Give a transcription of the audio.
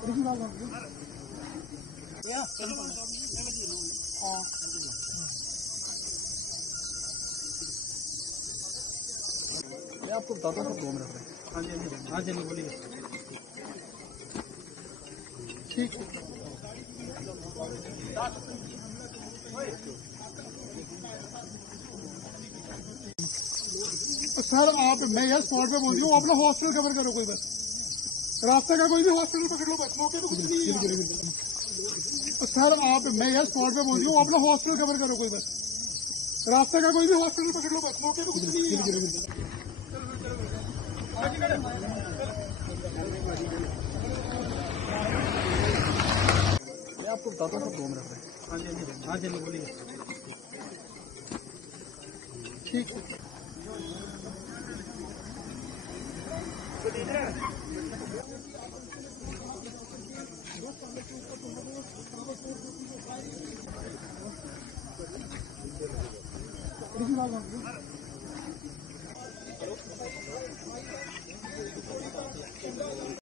मैं आपको बताता हूँ 2 मिनट में। हाँ जी हाँ जी बोलिए। ठीक सर आप मैं यार स्पॉट पे बोल रही हूँ, अपना हॉस्टल कवर करो कोई बस, रास्ते का कोई भी हॉस्पिटल पकड़ लो बस, मौके पे कुछ नहीं है। सर आप मैं यार स्पॉट पे बोल रही हूँ, अपना हॉस्टल कवर करो कोई बस, रास्ते का कोई भी हॉस्पिटल पकड़ लो बस, मौके पे कुछ नहीं है। मैं आपको बताता हूँ 2 मिनट में। हाँ जी बोलिए। ठीक